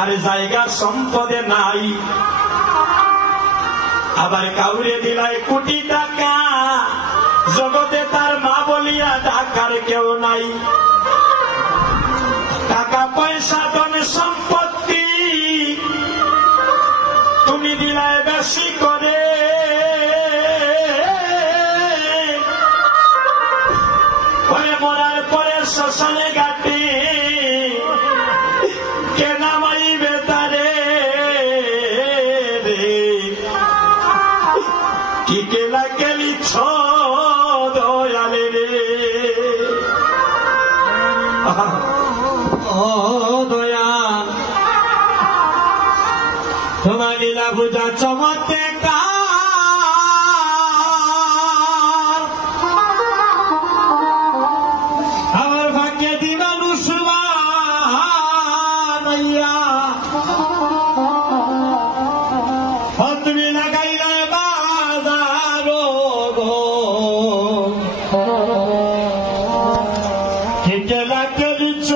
আর জায়গা সম্পদে নাই, আবার কাউরে দিলাই কোটি টাকা, জগতে তার মা বলিয়া ডাকার কেউ নাই। টাকা পয়সা ধন সম্পত্তি তুমি দিলাই বেশি করে, মরার পরে শ্মশানে ঘাটে কে নামাইবে তারে কি কেলা কেলিছ দয়ালে রে। ও দয়াল তোমার লীলা বুঝা চমৎকার, আমার ভাগ্যে দিবা মুসলমান তুমি লাগাইলে বাজার গো কে কেলা কেলিছ